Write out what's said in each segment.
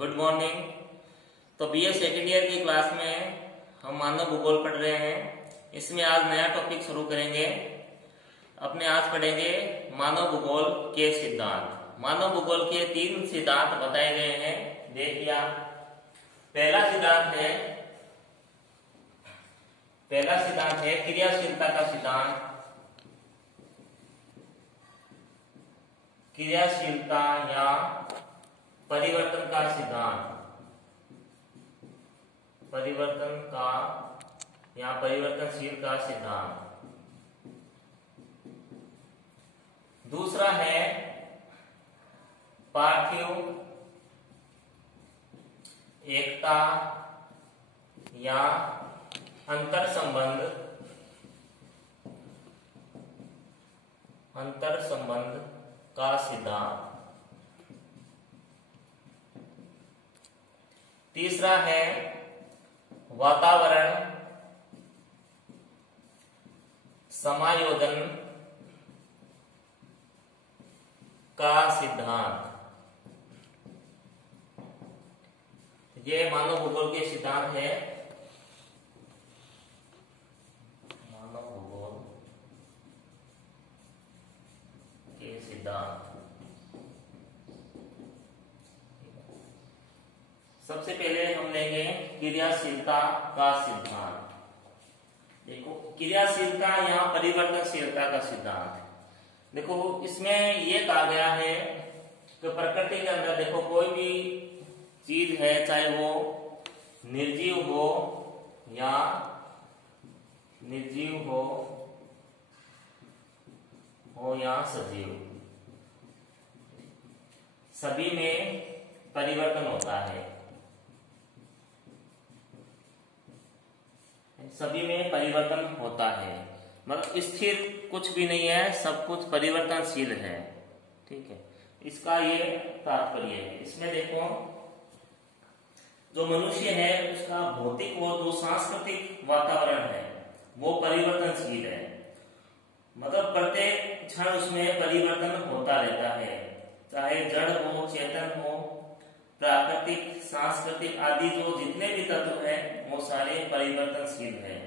Good morning. तो BA second year की class में हम मानव भूगोल पढ़ रहे हैं। इसमें आज नया टॉपिक शुरू करेंगे। अपने आज पढ़ेंगे मानव भूगोल के सिद्धांत। मानव भूगोल के 3 सिद्धांत बताए गए हैं, देख लिया। पहला सिद्धांत है क्रियाशीलता का सिद्धांत। क्रियाशीलता या परिवर्तन का सिद्धांत, परिवर्तन का या परिवर्तनशील का सिद्धांत। दूसरा है पार्थिव एकता या अंतर संबंध का सिद्धांत। तीसरा है वातावरण समायोजन का सिद्धांत। ये मानव भूगोल के सिद्धांत है। मानव भूगोल के सिद्धांत। सबसे पहले हम लेंगे क्रियाशीलता का सिद्धांत। देखो, क्रियाशीलता या परिवर्तनशीलता का सिद्धांत। देखो, इसमें यह कहा गया है कि प्रकृति के अंदर देखो कोई भी चीज है, चाहे वो निर्जीव हो या सजीव, सभी में परिवर्तन होता है। सभी में परिवर्तन होता है, मतलब स्थिर कुछ भी नहीं है, सब कुछ परिवर्तनशील है। ठीक है, इसका ये तात्पर्य है। इसमें देखो, जो मनुष्य है उसका भौतिक और जो सांस्कृतिक वातावरण है वो परिवर्तनशील है, मतलब प्रत्येक क्षण उसमें परिवर्तन होता रहता है। चाहे जड़ हो, चेतन हो, प्राकृतिक, सांस्कृतिक आदि जो जितने भी तत्व हैं वो सारे परिवर्तनशील हैं।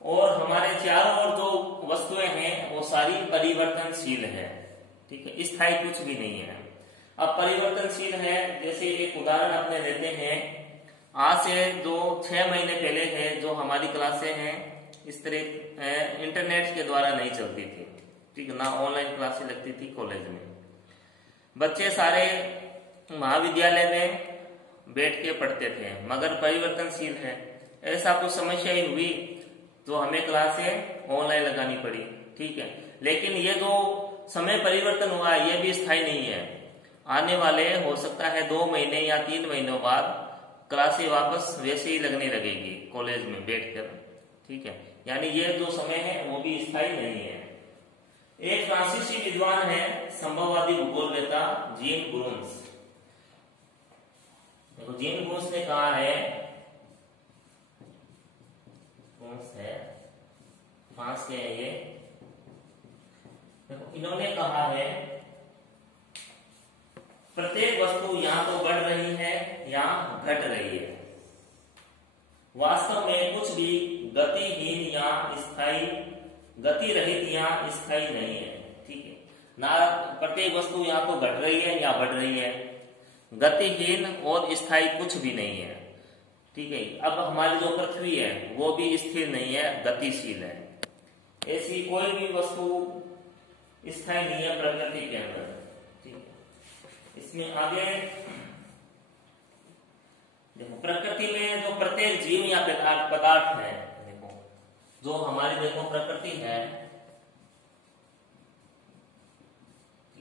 और हमारे चारों ओर जो वस्तुएं हैं वो सारी परिवर्तनशील हैं। ठीक है, स्थायी कुछ भी नहीं है। अब परिवर्तनशील है, जैसे एक उदाहरण अपने देते हैं। आज से जो 6 महीने पहले है, जो हमारी क्लासें हैं इस तरह इंटरनेट के द्वारा नहीं चलती थी। ठीक है ना, ऑनलाइन क्लासें लगती थी कॉलेज में। बच्चे सारे महाविद्यालय में बैठ के पढ़ते थे, मगर परिवर्तनशील है। ऐसा कुछ समस्या ही हुई तो हमें क्लासें ऑनलाइन लगानी पड़ी। ठीक है, लेकिन ये जो समय परिवर्तन हुआ ये भी स्थायी नहीं है। आने वाले हो सकता है 2 महीने या 3 महीनों बाद क्लासें वापस वैसे ही लगने लगेगी कॉलेज में बैठकर। ठीक है, यानी ये जो समय है वो भी स्थायी नहीं है। एक फ्रांसीसी विद्वान है, संभववादी भूगोलवेत्ता जीन ब्रून्स। जीन ब्रून्स ने कहा है, फ्रांस के है ये। देखो, इन्होंने कहा है प्रत्येक वस्तु या तो बढ़ रही है या घट रही है। वास्तव में कुछ भी गतिहीन या स्थायी, गति रहित या स्थायी नहीं है। ठीक है ना, प्रत्येक वस्तु या तो घट रही है या बढ़ रही है, गतिहीन और स्थायी कुछ भी नहीं है। ठीक है, अब हमारी जो पृथ्वी है वो भी स्थिर नहीं है, गतिशील है। ऐसी कोई भी वस्तु स्थायी नहीं है प्रकृति के अंदर। ठीक है, इसमें आगे देखो, प्रकृति में जो प्रत्येक जीव या पदार्थ है, देखो जो हमारी देखो प्रकृति है,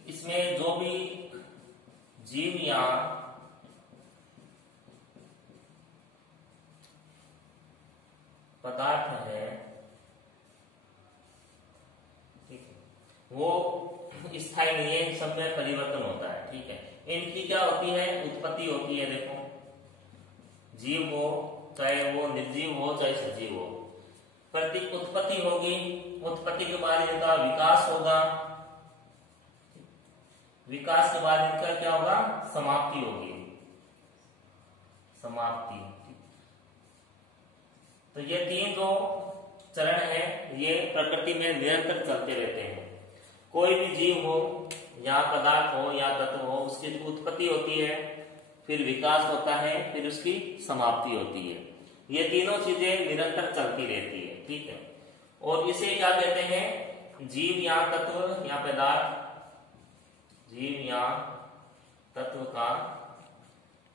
इसमें जो भी जीव या पदार्थ है, ठीक है, वो स्थायी नहीं है, सब में परिवर्तन होता है। ठीक है, इनकी क्या होती है, उत्पत्ति होती है। देखो, जीव हो चाहे वो निर्जीव हो चाहे सजीव हो, प्रति उत्पत्ति होगी, उत्पत्ति के बाद इनका विकास होगा, विकास के बाद इनका क्या होगा, समाप्ति होगी। समाप्ति। तो ये तीन जो चरण है ये प्रकृति में निरंतर चलते रहते हैं। कोई भी जीव हो या पदार्थ हो या तत्व हो, उसकी उत्पत्ति होती है, फिर विकास होता है, फिर उसकी समाप्ति होती है। ये तीनों चीजें निरंतर चलती रहती है, ठीक है। और इसे क्या कहते हैं? जीव या तत्व या पदार्थ, जीव या तत्व का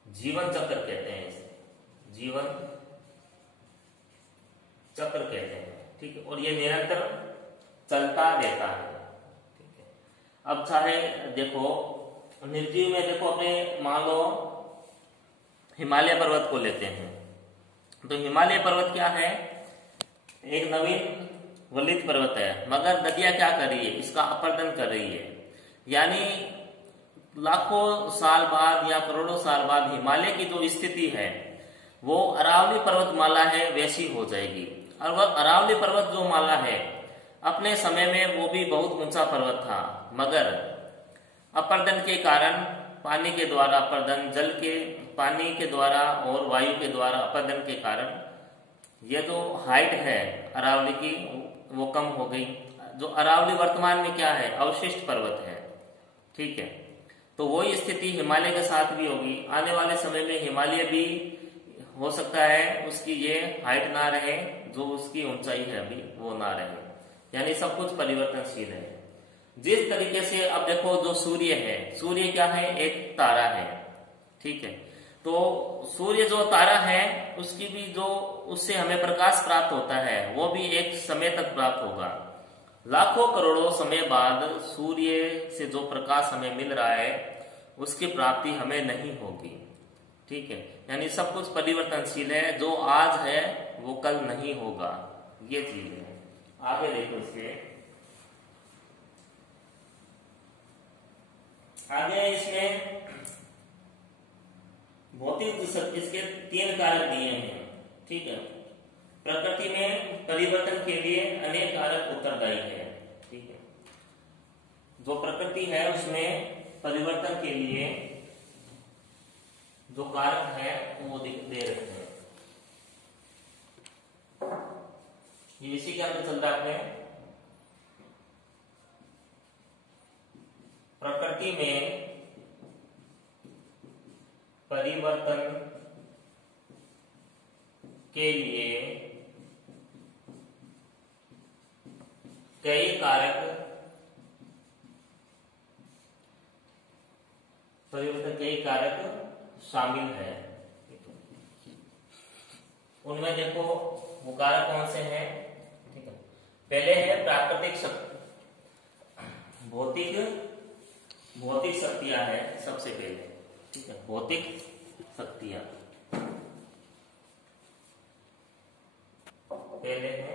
जीवन चक्र कहते हैं, इसे जीवन चक्र कहते हैं, ठीक है। और ये निरंतर चलता रहता है, ठीक है। अब चाहे देखो निर्जीव में, देखो अपने मान लो हिमालय पर्वत को लेते हैं, तो हिमालय पर्वत क्या है? एक नवीन वलित पर्वत है, मगर नदियां क्या कर रही है? इसका अपर्दन कर रही है। यानी लाखों साल बाद या करोड़ों साल बाद हिमालय की जो स्थिति है वो अरावली पर्वतमाला है वैसी हो जाएगी। और वह अरावली पर्वत जो माला है अपने समय में वो भी बहुत ऊंचा पर्वत था, मगर अपर्दन के कारण, पानी के द्वारा अपर्दन, जल के पानी के द्वारा और वायु के द्वारा अपर्दन के कारण ये जो हाइट है अरावली की वो कम हो गई। जो अरावली वर्तमान में क्या है? अवशिष्ट पर्वत है, ठीक है। तो वही स्थिति हिमालय के साथ भी होगी। आने वाले समय में हिमालय भी हो सकता है उसकी ये हाइट ना रहे, जो उसकी ऊंचाई है अभी वो ना रहे। यानी सब कुछ परिवर्तनशील है। जिस तरीके से अब देखो जो सूर्य है, सूर्य क्या है? एक तारा है, ठीक है। तो सूर्य जो तारा है उसकी भी जो उससे हमें प्रकाश प्राप्त होता है वो भी एक समय तक प्राप्त होगा। लाखों करोड़ों समय बाद सूर्य से जो प्रकाश हमें मिल रहा है उसकी प्राप्ति हमें नहीं होगी, ठीक है। यानी सब कुछ परिवर्तनशील है, जो आज है वो कल नहीं होगा, ये चीज है। आगे देखो, इसके आगे इसमें भौतिक इसके तीन कारक दिए हैं, ठीक है। प्रकृति में परिवर्तन के लिए अनेक कारक उत्तरदायी है, ठीक है। जो प्रकृति है उसमें परिवर्तन के लिए जो कारक है वो दे रखे हैं। ये इसी के अंदर चल रहा है। प्रकृति में परिवर्तन के लिए कई कारक शामिल है। उनमें देखो वो कारक कौन से हैं, ठीक है। पहले है प्राकृतिक शक्ति, भौतिक शक्तियां है सबसे पहले, ठीक है। भौतिक शक्तियां पहले है,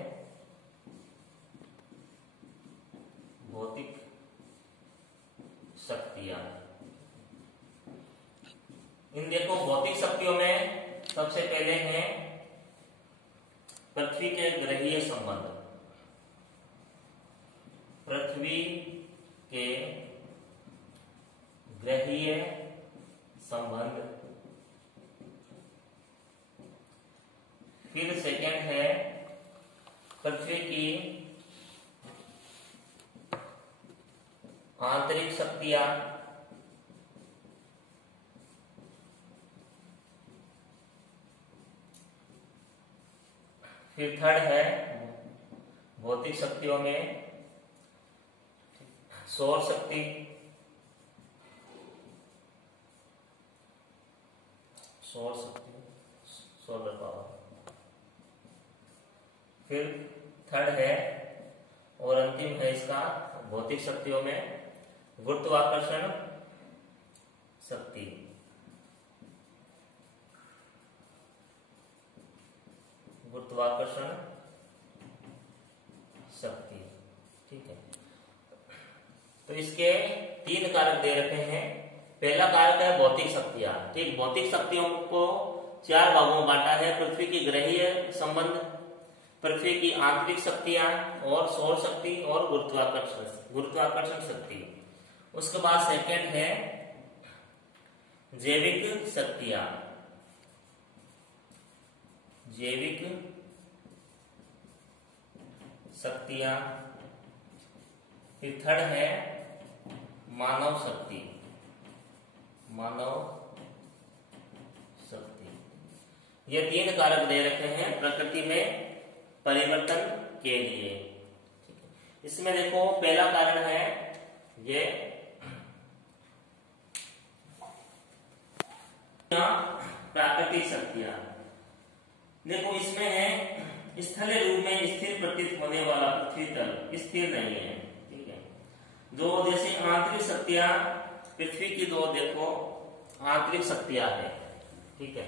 भौतिक शक्तियां। इन देखो भौतिक शक्तियों में सबसे पहले है पृथ्वी के ग्रहीय संबंध, पृथ्वी के ग्रहीय संबंध। फिर सेकंड है पृथ्वी की आंतरिक शक्तियां। फिर थर्ड है भौतिक शक्तियों में सौर शक्ति, सोलर पावर। फिर थर्ड है और अंतिम है इसका भौतिक शक्तियों में गुरुत्वाकर्षण शक्ति। गुरुत्वाकर्षण शक्ति, ठीक है। तो इसके तीन कारक दे रखे हैं। पहला कारक है भौतिक शक्तियां, ठीक। भौतिक शक्तियों को चार भागों में बांटा है। पृथ्वी की ग्रहीय संबंध, पृथ्वी की आंतरिक शक्तियां और सौर शक्ति और गुरुत्वाकर्षण शक्ति। उसके बाद सेकंड है जैविक शक्तियां, जैविक शक्तियां, फिर थर्ड है मानव शक्ति, मानव शक्ति। ये 3 कारक दे रखे हैं प्रकृति में परिवर्तन के लिए। इसमें देखो पहला कारण है ये प्राकृतिक शक्तियां। देखो इसमें है स्थलीय रूप में स्थिर प्रतीत होने वाला पृथ्वी तल स्थिर नहीं है, ठीक है। जो जैसे आंतरिक शक्तियां पृथ्वी की, दो देखो आंतरिक शक्तियां है, ठीक है।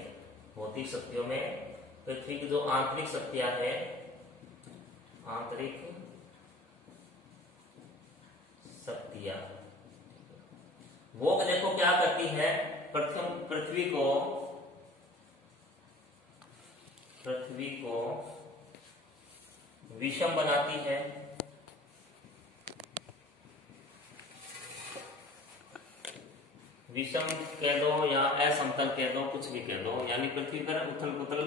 भौतिक शक्तियों में पृथ्वी की जो आंतरिक शक्तियां है, आंतरिक शक्तियां, वो देखो क्या करती है, पृथ्वी को विषम बनाती है, विषम कह दो या असमतल कह दो, कुछ भी कह दो, यानी पृथ्वी पर उथल पुथल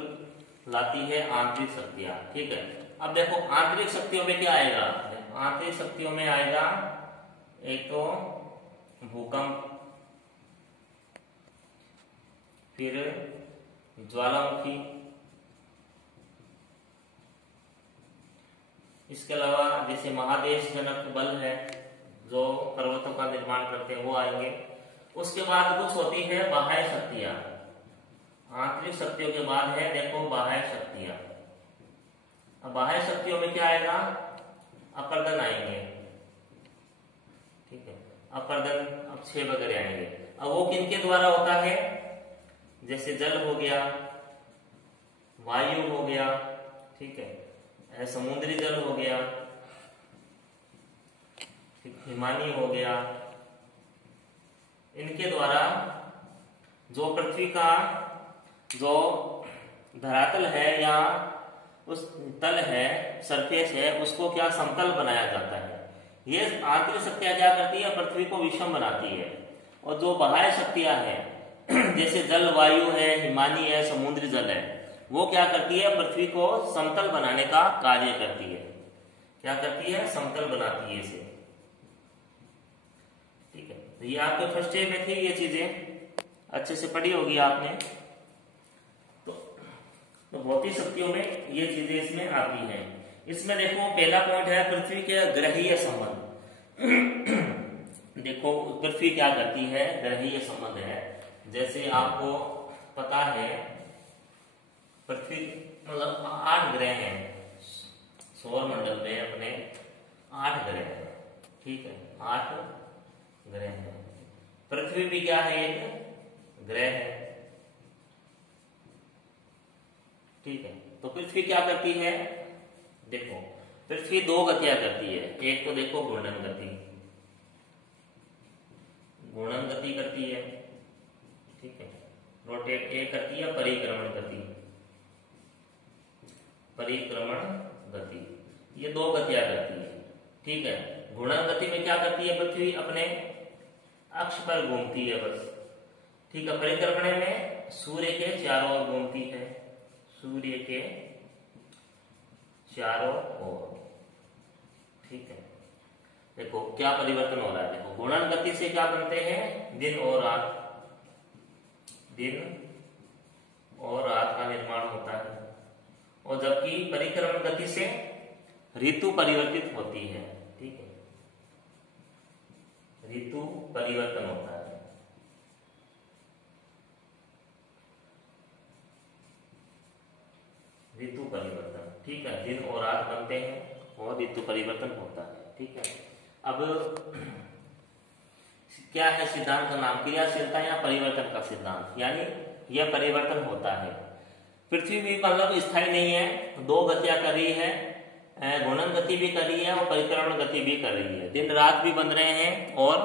लाती है आंतरिक शक्तियां, ठीक है। अब देखो आंतरिक शक्तियों में क्या आएगा, आंतरिक शक्तियों में आएगा एक तो भूकंप, फिर ज्वालामुखी, इसके अलावा जैसे महादेश जनक बल है जो पर्वतों का निर्माण करते हैं वो आएंगे। उसके बाद कुछ होती है बाह्य शक्तियां, आंतरिक शक्तियों के बाद है देखो बाह्य शक्तियां। अब बाह्य शक्तियों में क्या आएगा, अपर्दन आएंगे, ठीक है, अपर्दन अपक्षय वगैरह आएंगे। अब वो किनके द्वारा होता है, जैसे जल हो गया, वायु हो गया, ठीक है, समुद्री जल हो गया, हिमानी हो गया, इनके द्वारा जो पृथ्वी का जो धरातल है या उस तल है, सरफेस है, उसको क्या समतल बनाया जाता है। ये आंतरिक शक्तियां क्या करती है, पृथ्वी को विषम बनाती है। और जो बाह्य शक्तियां हैं जैसे जल वायु है, हिमानी है, समुद्री जल है, वो क्या करती है, पृथ्वी को समतल बनाने का कार्य करती है। क्या करती है, समतल बनाती है इसे, ठीक है। तो ये आपके फर्स्ट ईयर में थी, ये चीजें अच्छे से पढ़ी होगी आपने। तो भौतिक शक्तियों में ये चीजें इसमें आती हैं। इसमें देखो पहला पॉइंट है पृथ्वी के ग्रहीय संबंध। देखो पृथ्वी क्या करती है, ग्रहीय संबंध है। जैसे आपको पता है पृथ्वी मतलब 8 ग्रह हैं सौर मंडल में, अपने 8 ग्रह हैं, ठीक है, 8 ग्रह हैं। पृथ्वी भी क्या है, एक ग्रह है, ठीक है। तो पृथ्वी क्या करती है, देखो पृथ्वी 2 गतियां करती है। एक तो देखो घूर्णन गति, घूर्णन गति करती है, ठीक है, रोटेट। एक करती है परिक्रमण गति, परिक्रमण गति, ये 2 गतियां करती है, ठीक है। घूर्णन गति में क्या करती है, पृथ्वी अपने अक्ष पर घूमती है बस, ठीक है। परिक्रमण में सूर्य के चारों ओर घूमती है, सूर्य के चारों ओर, ठीक है। देखो क्या परिवर्तन हो रहा है, देखो घूर्णन गति से क्या बनते हैं, दिन और रात, दिन और रात का निर्माण होता है। और जबकि परिक्रमण गति से ऋतु परिवर्तित होती है, ठीक है, ऋतु परिवर्तन होता है। ऋतु परिवर्तन, ठीक है, दिन और रात बनते हैं और ऋतु परिवर्तन होता है, ठीक है। अब क्या है सिद्धांत का नाम, क्रियाशीलता या परिवर्तन का सिद्धांत, यानी यह परिवर्तन होता है। पृथ्वी भी मतलब स्थायी नहीं है, 2 गतियां कर रही है, घूर्णन गति भी कर रही है और परिक्रमण गति भी कर रही है, दिन रात भी बन रहे हैं और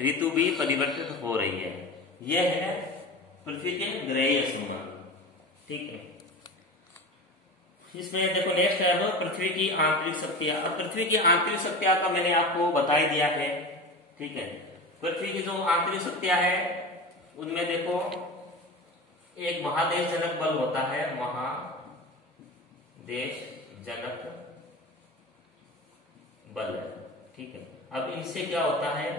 ऋतु भी परिवर्तित हो रही है। यह है पृथ्वी के ग्रहीय संबंध, ठीक है। इसमें देखो नेक्स्ट है अब पृथ्वी की आंतरिक शक्तियां। अब पृथ्वी की आंतरिक शक्तियां का मैंने आपको बता ही दिया है, ठीक है। पृथ्वी की जो आंतरिक शक्तियां है उनमें देखो एक महादेश जनक बल होता है, महादेश देश जनक बल, ठीक है। अब इनसे क्या होता है,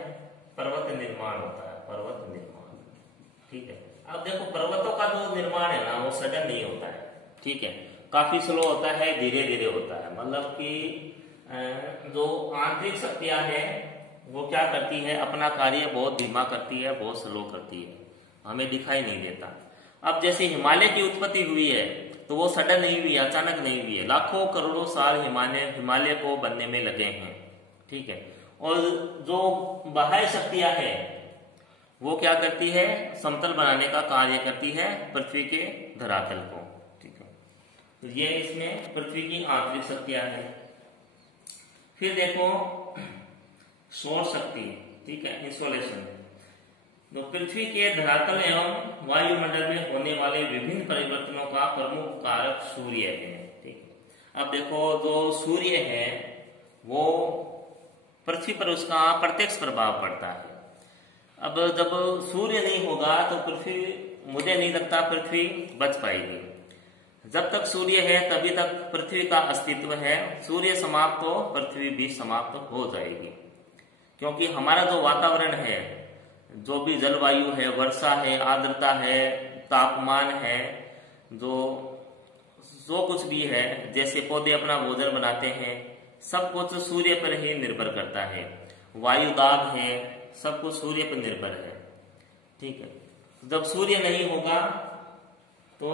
पर्वत निर्माण होता है, पर्वत निर्माण, ठीक है। अब देखो पर्वतों का जो निर्माण है ना वो सडन नहीं होता है, ठीक है, काफी स्लो होता है, धीरे धीरे होता है। मतलब कि जो आंतरिक शक्तियां हैं वो क्या करती है, अपना कार्य बहुत धीमा करती है, बहुत स्लो करती है, हमें दिखाई नहीं देता। अब जैसे हिमालय की उत्पत्ति हुई है तो वो सडन नहीं हुई, अचानक नहीं हुई है, लाखों करोड़ों साल हिमालय को बनने में लगे हैं, ठीक है। और जो बाह्य शक्तियां हैं वो क्या करती है, समतल बनाने का कार्य करती है पृथ्वी के धरातल को, ठीक है। तो ये इसमें पृथ्वी की आंतरिक शक्तियां हैं। फिर देखो सौर शक्ति, ठीक है, इंसोलेशन। तो पृथ्वी के धरातल एवं वायुमंडल में होने वाले विभिन्न परिवर्तनों का प्रमुख कारक सूर्य है, ठीक है। अब देखो जो सूर्य है वो पृथ्वी पर उसका प्रत्यक्ष प्रभाव पड़ता है। अब जब सूर्य नहीं होगा तो पृथ्वी, मुझे नहीं लगता पृथ्वी बच पाएगी। जब तक सूर्य है तभी तक पृथ्वी का अस्तित्व है, सूर्य समाप्त हो पृथ्वी भी समाप्त हो जाएगी। क्योंकि हमारा जो वातावरण है, जो भी जलवायु है, वर्षा है, आर्द्रता है, तापमान है, जो कुछ भी है, जैसे पौधे अपना भोजन बनाते हैं, सब कुछ सूर्य पर ही निर्भर करता है। वायु दाब है, सब कुछ सूर्य पर निर्भर है, ठीक है। जब सूर्य नहीं होगा तो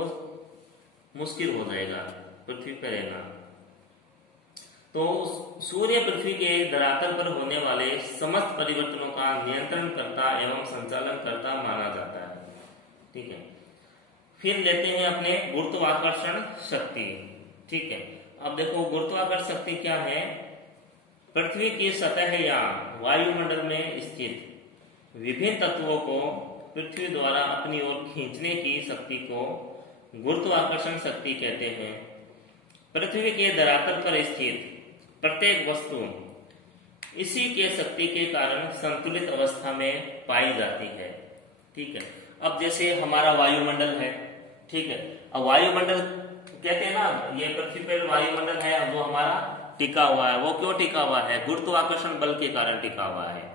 मुश्किल हो जाएगा पृथ्वी पर रहना। तो सूर्य पृथ्वी के धरातल पर होने वाले समस्त परिवर्तनों का नियंत्रण करता एवं संचालन करता माना जाता है, ठीक है। फिर लेते हैं अपने गुरुत्वाकर्षण शक्ति, ठीक है। अब देखो गुरुत्वाकर्षण शक्ति क्या है, पृथ्वी की सतह या वायुमंडल में स्थित विभिन्न तत्वों को पृथ्वी द्वारा अपनी ओर खींचने की शक्ति को गुरुत्वाकर्षण शक्ति कहते हैं। पृथ्वी के धरातल पर स्थित प्रत्येक वस्तु इसी के शक्ति के कारण संतुलित अवस्था में पाई जाती है, ठीक है। अब जैसे हमारा वायुमंडल है, ठीक है। अब वायुमंडल कहते हैं ना, ये पृथ्वी पर वायुमंडल है जो हमारा टिका हुआ है, वो क्यों टिका हुआ है, गुरुत्वाकर्षण बल के कारण टिका हुआ है।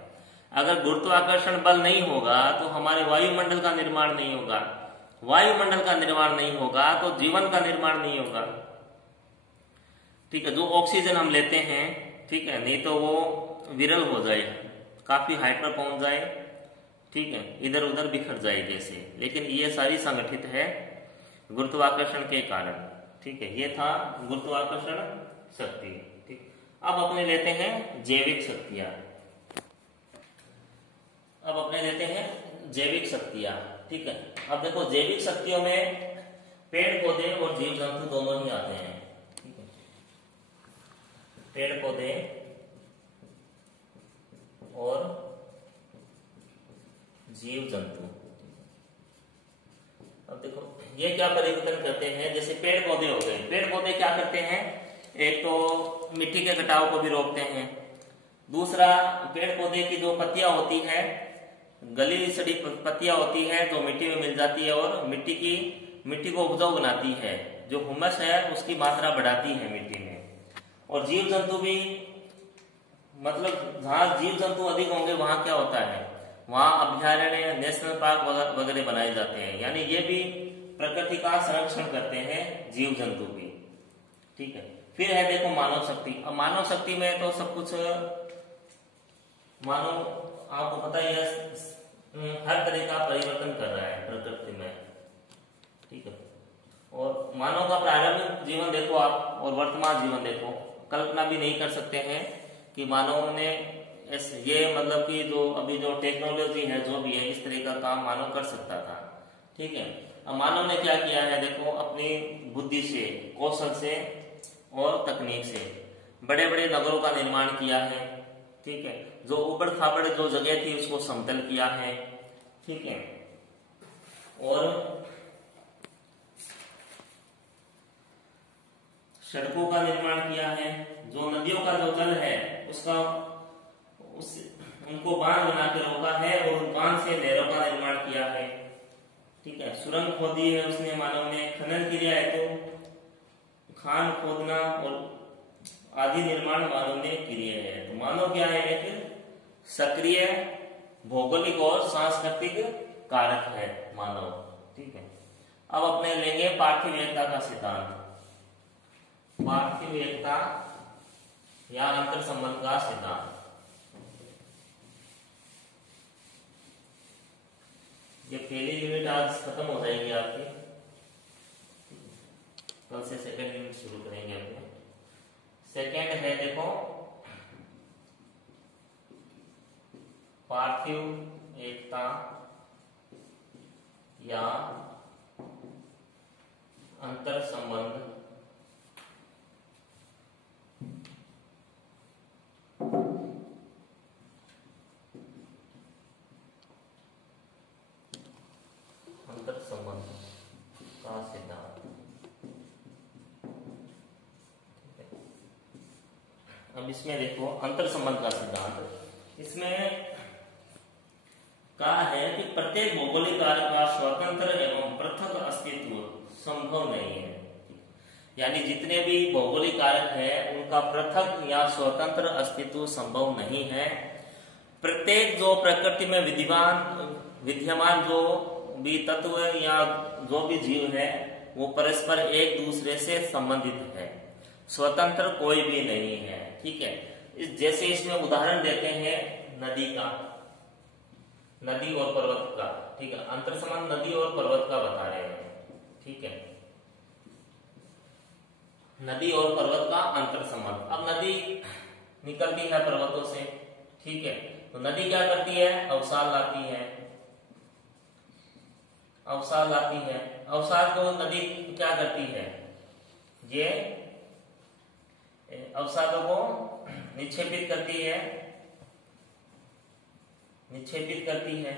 अगर गुरुत्वाकर्षण बल नहीं होगा तो हमारे वायुमंडल का निर्माण नहीं होगा, वायुमंडल का निर्माण नहीं होगा तो जीवन का निर्माण नहीं होगा, ठीक है। जो ऑक्सीजन हम लेते हैं, ठीक है, नहीं तो वो विरल हो जाए, काफी हाइट पर पहुंच जाए, ठीक है, इधर उधर बिखर जाए जैसे, लेकिन ये सारी संगठित है गुरुत्वाकर्षण के कारण, ठीक है। ये था गुरुत्वाकर्षण शक्ति, ठीक। अब अपने लेते हैं जैविक शक्तियां, अब अपने लेते हैं जैविक शक्तियां, ठीक है। अब देखो जैविक शक्तियों में पेड़ पौधे और जीव जंतु दोनों ही आते हैं, ठीक है। पेड़ पौधे और जीव जंतु। अब देखो ये क्या परिवर्तन करते हैं, जैसे पेड़ पौधे हो गए, पेड़ पौधे क्या करते हैं, एक तो मिट्टी के कटाव को भी रोकते हैं, दूसरा पेड़ पौधे की जो पत्तियां होती है, गली सड़ी पत्तियां होती है जो मिट्टी में मिल जाती है और मिट्टी को उपजाऊ बनाती है, जो हुमस है उसकी मात्रा बढ़ाती है मिट्टी में। और जीव जंतु भी, मतलब जहां जीव जंतु अधिक होंगे वहां क्या होता है, वहां अभ्यारण्य, नेशनल पार्क वगैरह बनाए जाते हैं, यानी ये भी प्रकृति का संरक्षण करते हैं जीव जंतु भी, ठीक है। फिर है देखो मानव शक्ति। अब मानव शक्ति में तो सब कुछ मानव, आपको पता ही है, हर तरह का परिवर्तन कर रहा है प्रकृति में, ठीक है। और मानव का प्रारंभिक जीवन देखो आप और वर्तमान जीवन देखो, कल्पना भी नहीं कर सकते हैं कि मानव ने ये, मतलब कि जो अभी जो टेक्नोलॉजी है, जो भी है, इस तरह का काम मानव कर सकता था, ठीक है। अब मानव ने क्या किया है, देखो अपनी बुद्धि से, कौशल से और तकनीक से बड़े बड़े नगरों का निर्माण किया है, ठीक है। जो उबड़ खाबड़ जो जगह थी उसको समतल किया है, ठीक है। और सड़कों का निर्माण किया है, जो नदियों का जो जल है उनको बांध बना के रोका है और बांध से नहरों का निर्माण किया है, ठीक है। सुरंग खोदी है उसने, मानव ने खनन किया है, तो खान खोदना और आदि निर्माण मानवीय क्रिया है। तो मानव क्या है? एक सक्रिय भौगोलिक और सांस्कृतिक कारक है मानव। ठीक है, अब अपने लेंगे पार्थिव एकता का सिद्धांत। पार्थिव एकता या अंतर संबंध का सिद्धांत। ये पहली यूनिट आज खत्म हो जाएगी आपकी, कल से सेकंड यूनिट शुरू करेंगे अपने। सेकंड है देखो पार्थिव एकता या अंतर संबंध संबंध का सिद्धांत। अब इसमें देखो अंतर संबंध का सिद्धांत, इसमें कहा है कि प्रत्येक भौगोलिक कारक का स्वतंत्र एवं पृथक अस्तित्व संभव नहीं है। यानी जितने भी भौगोलिक कारक है उनका पृथक या स्वतंत्र अस्तित्व संभव नहीं है। प्रत्येक जो प्रकृति में विद्यमान जो भी तत्व या जो भी जीव है वो परस्पर एक दूसरे से संबंधित है, स्वतंत्र कोई भी नहीं है। ठीक है, जैसे इसमें उदाहरण देते हैं नदी का, नदी और पर्वत का। ठीक है, अंतर संबंध नदी और पर्वत का बता रहे हैं। ठीक है, नदी और पर्वत का अंतर संबंध। अब नदी निकलती है पर्वतों से, ठीक है, तो नदी क्या करती है? अवसाद लाती है, अवसाद लाती है। अवसाद को नदी क्या करती है? ये अवसादों को निक्षेपित करती है, निक्षेपित करती है।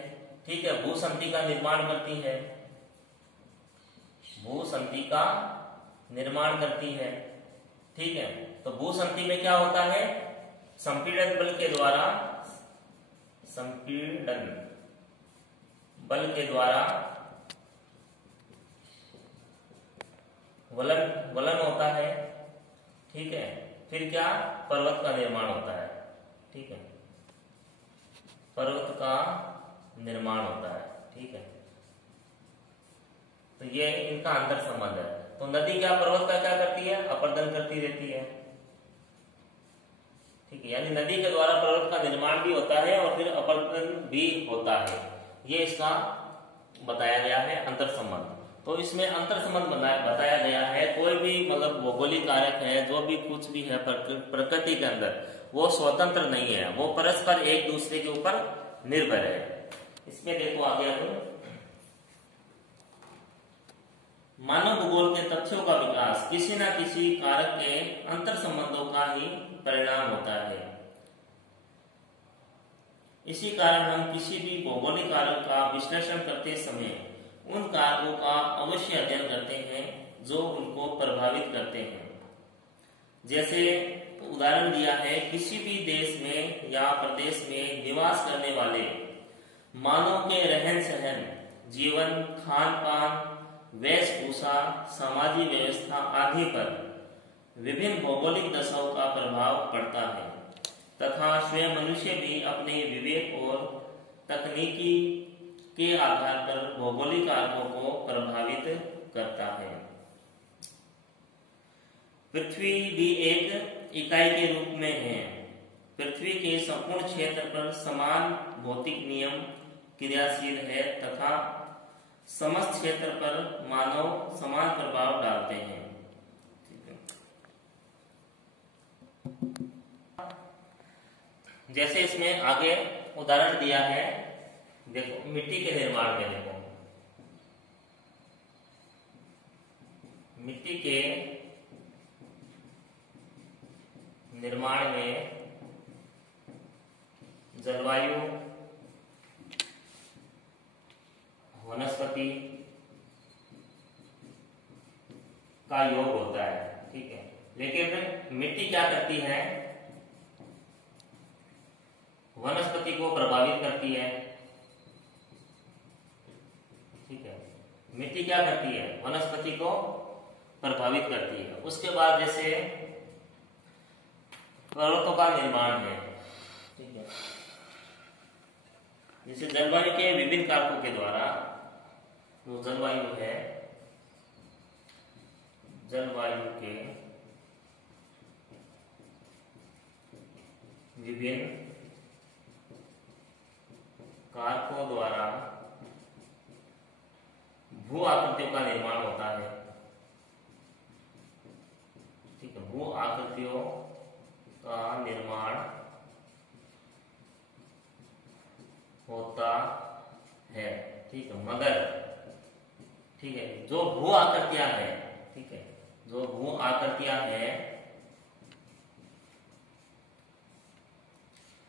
ठीक है, भूसंधि का निर्माण करती है, भूसंधि का निर्माण करती है। ठीक है, तो भूसंधि में क्या होता है? संपीड़न बल के द्वारा, संपीड़न बल के द्वारा वलन होता है। ठीक है, फिर क्या? पर्वत का निर्माण होता है। ठीक है, पर्वत का निर्माण होता है। ठीक है, तो ये इनका अंतर संबंध है। तो नदी क्या पर्वत का क्या करती है? अपर्दन करती रहती है। ठीक है, यानी नदी के द्वारा पर्वत का निर्माण भी होता है और फिर अपर्दन भी होता है। ये इसका बताया गया है अंतर संबंध। तो इसमें अंतर संबंध बताया गया है, कोई भी मतलब भौगोलिक कारक है, जो भी कुछ भी है प्रकृति के अंदर, वो स्वतंत्र नहीं है, वो परस्पर एक दूसरे के ऊपर निर्भर है। इसमें देखो आगे अपन मानव भूगोल के तथ्यों का विकास किसी न किसी कारक के अंतर संबंधों का ही परिणाम होता है। इसी कारण हम किसी भी भौगोलिक कारक का विश्लेषण करते समय उन कारकों का अवश्य अध्ययन करते हैं जो उनको प्रभावित करते हैं। जैसे उदाहरण दिया है, किसी भी देश में या प्रदेश में निवास करने वाले मानव के रहन सहन, जीवन, खान पान, वेशभूषा, सामाजिक व्यवस्था आदि पर विभिन्न भौगोलिक दशाओं का प्रभाव पड़ता है तथा स्वयं मनुष्य भी अपने विवेक और तकनीकी के आधार पर भौगोलिक कारकों को प्रभावित करता है। पृथ्वी भी एक इकाई के रूप में है। पृथ्वी के संपूर्ण क्षेत्र पर समान भौतिक नियम क्रियाशील है तथा समस्त क्षेत्र पर मानव समान प्रभाव डालते हैं। जैसे इसमें आगे उदाहरण दिया है, देखो मिट्टी के निर्माण में, देखो मिट्टी के निर्माण में जलवायु, वनस्पति का योग होता है। ठीक है, लेकिन मिट्टी क्या करती है? वनस्पति को प्रभावित करती है। ठीक है, मिट्टी क्या करती है? वनस्पति को प्रभावित करती है। उसके बाद जैसे पर्वतों का निर्माण है, ठीक है, जैसे जलवायु के विभिन्न कारकों के द्वारा, जो जलवायु है, जलवायु के विभिन्न कारकों द्वारा भू आकृतियों का निर्माण होता है, ठीक है, भू आकृतियों का निर्माण होता है, ठीक है, मगर ठीक है, जो भू आकृतियां हैं, ठीक है, जो भू आकृतियां हैं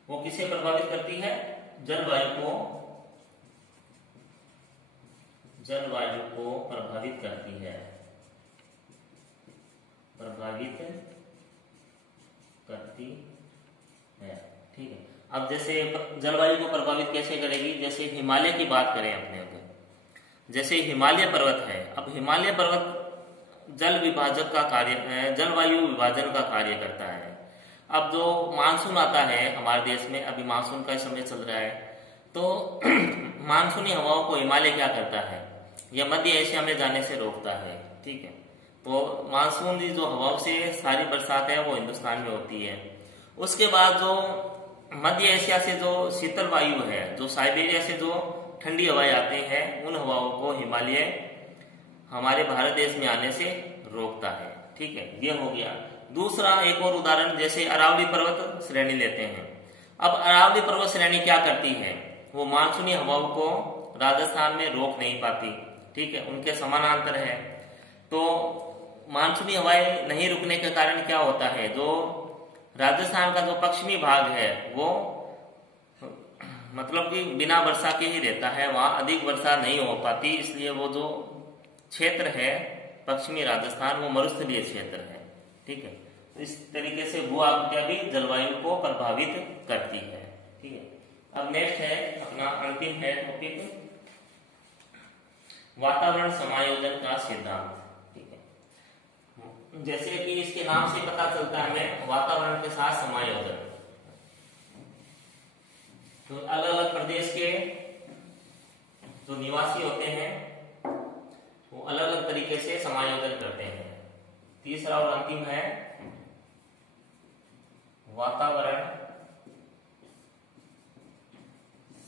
वो किसे प्रभावित करती है? जलवायु को प्रभावित करती है, प्रभावित करती है, ठीक है। अब जैसे जलवायु को प्रभावित कैसे करेगी, जैसे हिमालय की बात करें अपने, अगर जैसे हिमालय पर्वत है, अब हिमालय पर्वत जल विभाजक का कार्य, जलवायु विभाजन का कार्य करता है। अब जो मानसून आता है हमारे देश में, अभी मानसून का समय चल रहा है, तो मानसूनी हवाओं को हिमालय क्या करता है, यह मध्य एशिया में जाने से रोकता है, ठीक है। तो मानसूनी जो हवाओं से सारी बरसात है वो हिंदुस्तान में होती है। उसके बाद जो मध्य एशिया से जो शीतल वायु है, जो साइबेरिया से जो ठंडी हवाएं आते हैं, उन हवाओं को हिमालय हमारे भारत देश में आने से रोकता है, ठीक है, ये हो गया। दूसरा एक और उदाहरण, जैसे अरावली पर्वत श्रेणी लेते हैं। अब अरावली पर्वत श्रेणी क्या करती है, वो मानसूनी हवाओं को राजस्थान में रोक नहीं पाती, ठीक है, उनके समानांतर है। तो मानसूनी हवाएं नहीं रुकने के कारण क्या होता है, जो राजस्थान का जो पश्चिमी भाग है वो मतलब कि बिना वर्षा के ही रहता है, वहां अधिक वर्षा नहीं हो पाती, इसलिए वो जो क्षेत्र है पश्चिमी राजस्थान वो मरुस्थलीय क्षेत्र है, ठीक है। इस तरीके से भू आकृतियां भी जलवायु को प्रभावित करती है, ठीक है। अब नेक्स्ट है अपना अंतिम है टॉपिक, वातावरण समायोजन का सिद्धांत, ठीक है। जैसे कि इसके नाम से पता चलता है वातावरण के साथ समायोजन, तो अलग अलग प्रदेश के जो निवासी होते हैं वो अलग अलग तरीके से समायोजन करते हैं। तीसरा और अंतिम है वातावरण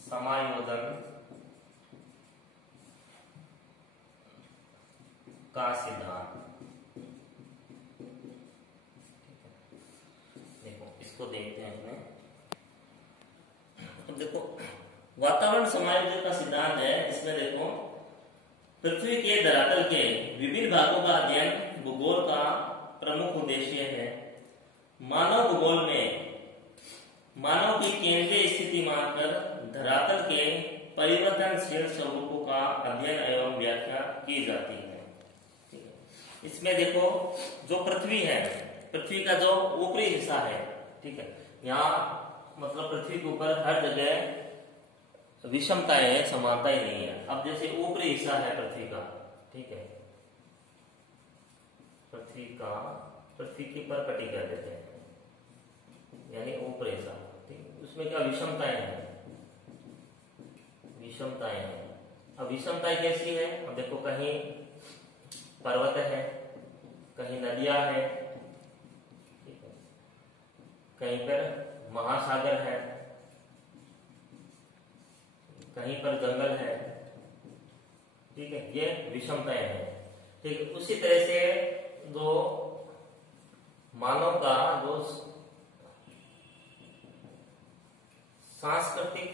समायोजन का सिद्धांत। देखो इसको देखते हैं इसमें। तो देखो वातावरण समायोजन का सिद्धांत है, इसमें देखो पृथ्वी के धरातल के विभिन्न भागों का अध्ययन भूगोल का प्रमुख उद्देश्य है। मानव भूगोल में मानव की केंद्रीय स्थिति मानकर धरातल के परिवर्तनशील स्वरूपों का अध्ययन एवं व्याख्या की जाती है। इसमें देखो जो पृथ्वी है, पृथ्वी का जो ऊपरी हिस्सा है, ठीक है, यहाँ मतलब पृथ्वी के ऊपर हर जगह विषमताएं है, समानताएं नहीं है। अब जैसे ऊपरी हिस्सा है पृथ्वी का, ठीक है, पृथ्वी की परपटी कह देते हैं, यानी ऊपरी हिस्सा, ठीक, उसमें क्या विषमताएं हैं, विषमताएं हैं। अब विषमताएं कैसी है, अब देखो कहीं पर्वत है, कहीं नदियां है, ठीक है, कहीं पर महासागर है, कहीं पर जंगल है, ठीक है, ये विषमताएं हैं, ठीक है। उसी तरह से जो मानव का जो सांस्कृतिक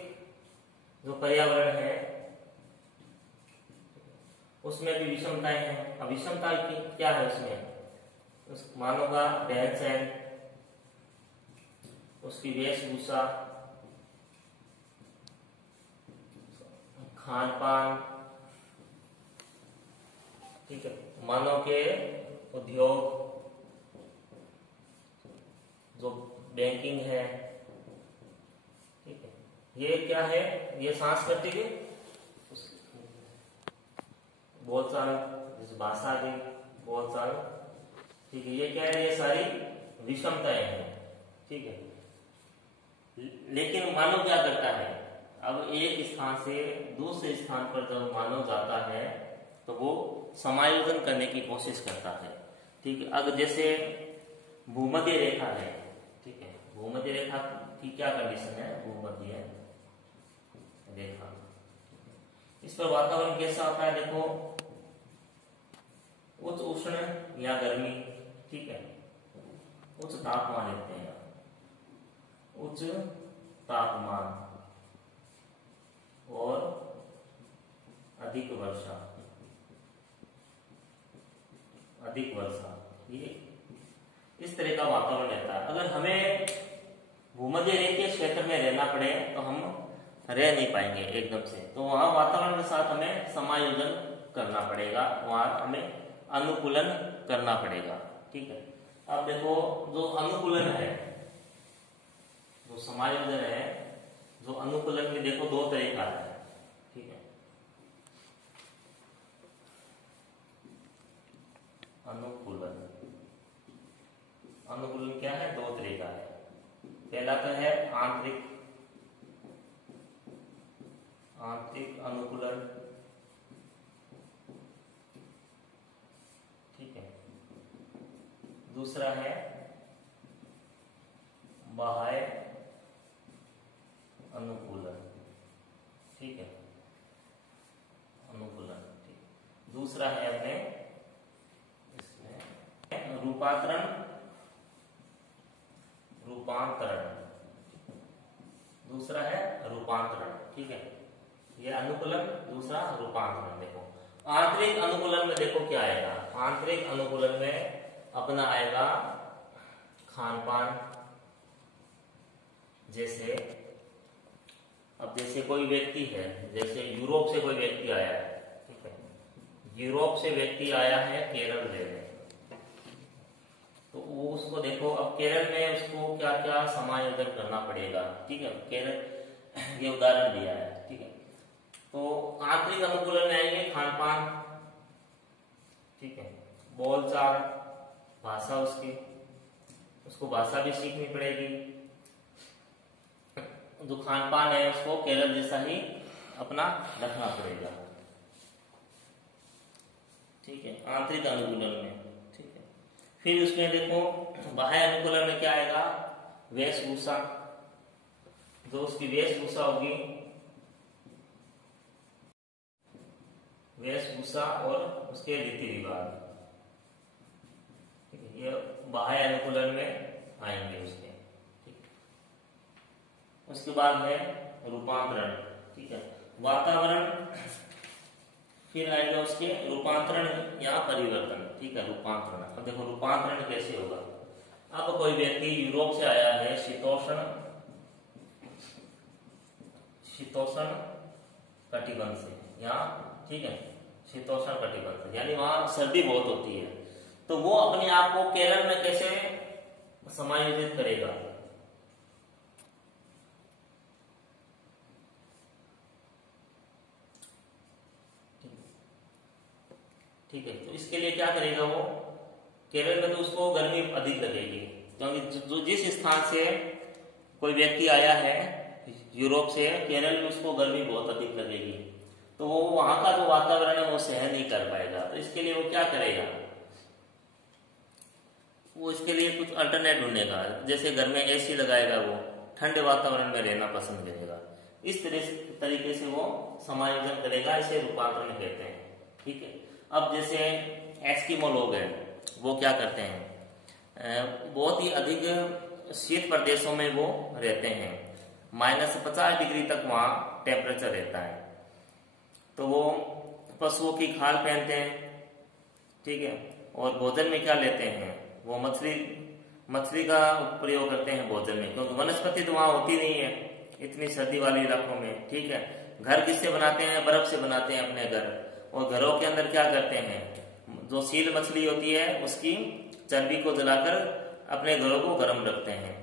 जो पर्यावरण है उसमें भी विषमताएं हैं। अब विषमता क्या है उसमें, उस मानव का रहन सहन, उसकी वेशभूषा, खान पान, ठीक है, मानव के उद्योग, जो बैंकिंग है, ठीक है, ये क्या है, ये सांस्कृतिक बोलचाल, जिस भाषा की बोलचाल, ठीक है। ये क्या है, ये सारी विषमताएं हैं, ठीक है। लेकिन मानव क्या करता है, अब एक स्थान से दूसरे स्थान पर जब मानव जाता है तो वो समायोजन करने की कोशिश करता है, ठीक है। अगर जैसे भूमध्य रेखा है, ठीक है, भूमध्य रेखा की क्या कंडीशन है, भूमध्य रेखा, इस पर वातावरण कैसा होता है, देखो उच्च उष्ण या गर्मी, ठीक है, उच्च तापमान लेते हैं, उच्च तापमान और अधिक वर्षा, अधिक वर्षा, ये इस तरह का वातावरण रहता है। अगर हमें भूमध्य रेखीय क्षेत्र में रहना पड़े तो हम रह नहीं पाएंगे एकदम से, तो वहां वातावरण के साथ हमें समायोजन करना पड़ेगा, वहां हमें अनुकूलन करना पड़ेगा, ठीक है। अब देखो जो अनुकूलन है, जो समायोजन है, जो अनुकूलन में देखो दो तरीका है, ठीक है। अनुकूलन, अनुकूलन क्या है, दो तरीका है। पहला तो है आंतरिक, आंतरिक अनुकूलन, ठीक है। दूसरा है बाह्य अनुकूलन, ठीक है, अनुकूलन, ठीक। दूसरा है अपने इसमें रूपांतरण, रूपांतरण, दूसरा है रूपांतरण, ठीक है। ये अनुकूलन, दूसरा रूपांतरण। देखो आंतरिक अनुकूलन में देखो क्या आएगा, आंतरिक अनुकूलन में अपना आएगा खान पान, जैसे अब जैसे कोई व्यक्ति है, जैसे यूरोप से कोई व्यक्ति आया है, ठीक है, यूरोप से व्यक्ति आया है केरल में, तो वो उसको देखो, अब केरल में उसको क्या क्या समायोजन करना पड़ेगा, ठीक है। केरल ये उदाहरण दिया है, ठीक है। तो आंतरिक अनुकूलन में आएंगे खान पान, ठीक है, बोलचाल, भाषा उसकी, उसको भाषा भी सीखनी पड़ेगी, जो खान पान है उसको केरल जैसा ही अपना रखना पड़ेगा, ठीक है, आंतरिक अनुकूलन में, ठीक है। फिर उसमें देखो बाह्य अनुकूलन में क्या आएगा, वेशभूषा, जो उसकी वेशभूषा होगी, वेशभूषा और उसके रीति रिवाज, ठीक है, ये बाह्य अनुकूलन में आएंगे उसके, ठीक। उसके बाद है रूपांतरण, ठीक है, वातावरण, फिर आएगा उसके रूपांतरण या परिवर्तन, ठीक है, रूपांतरण। अब देखो रूपांतरण कैसे होगा, अब कोई व्यक्ति यूरोप से आया है शीतोष्ण, शीतोष्ण कटिबंध से, यहाँ, ठीक है, शीतोष्ण कटिबंध से, यानी वहां सर्दी बहुत होती है, तो वो अपने आप को केरल में कैसे समायोजित करेगा, ठीक है। तो इसके लिए क्या करेगा वो, केरल में तो उसको गर्मी अधिक लगेगी, क्योंकि जो जिस स्थान से कोई व्यक्ति आया है यूरोप से, केरल में उसको गर्मी बहुत अधिक लगेगी, तो वो वहां का जो वातावरण है वो सहन नहीं कर पाएगा। तो इसके लिए वो क्या करेगा, वो इसके लिए कुछ अल्टरनेट ढूंढेगा, जैसे घर में एसी लगाएगा, वो ठंडे वातावरण में रहना पसंद करेगा, इस तरीके से वो समायोजन करेगा, इसे रूपांतरण कहते हैं, ठीक है। अब जैसे एस्किमो लोग हैं, वो क्या करते हैं, बहुत ही अधिक शीत प्रदेशों में वो रहते हैं, -50 डिग्री तक वहां टेम्परेचर रहता है, तो वो पशुओं की खाल पहनते हैं, ठीक है, और भोजन में क्या लेते हैं, वो मछली का प्रयोग करते हैं भोजन में, क्योंकि वनस्पति तो वहां होती नहीं है इतनी सर्दी वाले इलाकों में, ठीक है। घर किससे बनाते हैं, बर्फ से बनाते हैं अपने घर, और घरों के अंदर क्या करते हैं, जो सील मछली होती है उसकी चर्बी को जलाकर अपने घरों को गर्म रखते हैं,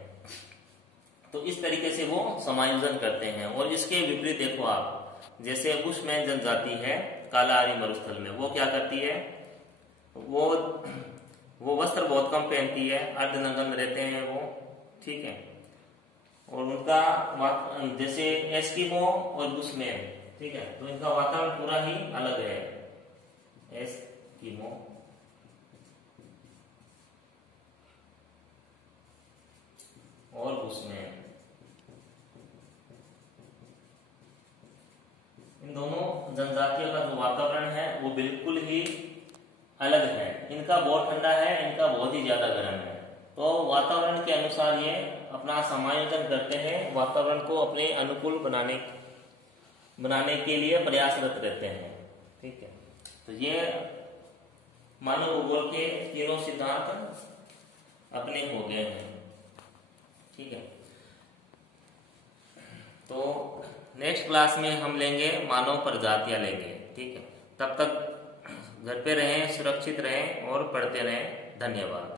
तो इस तरीके से वो समायोजन करते हैं। और इसके विपरीत देखो आप, जैसे बुशमैन जनजाति है कालाहारी मरुस्थल में, वो क्या करती है, वो वस्त्र बहुत कम पहनती है, अर्धनग्न रहते हैं वो, ठीक है। और उनका जैसे एस्किमो और बुशमैन, ठीक है, तो इनका वातावरण पूरा ही अलग है। एस्किमो और बुशमैन, इन दोनों जनजातियों का जो वातावरण है वो बिल्कुल ही अलग है। इनका बहुत ठंडा है, इनका बहुत ही ज्यादा गर्म है। तो वातावरण के अनुसार ये अपना समायोजन करते हैं, वातावरण को अपने अनुकूल बनाने के लिए प्रयासरत रहते हैं, ठीक है। तो ये मानव भूगोल के तीनों सिद्धांत अपने हो गए हैं, ठीक है। तो नेक्स्ट क्लास में हम लेंगे मानव प्रजातियां लेंगे, ठीक है। तब तक घर पे रहें, सुरक्षित रहें और पढ़ते रहें। धन्यवाद।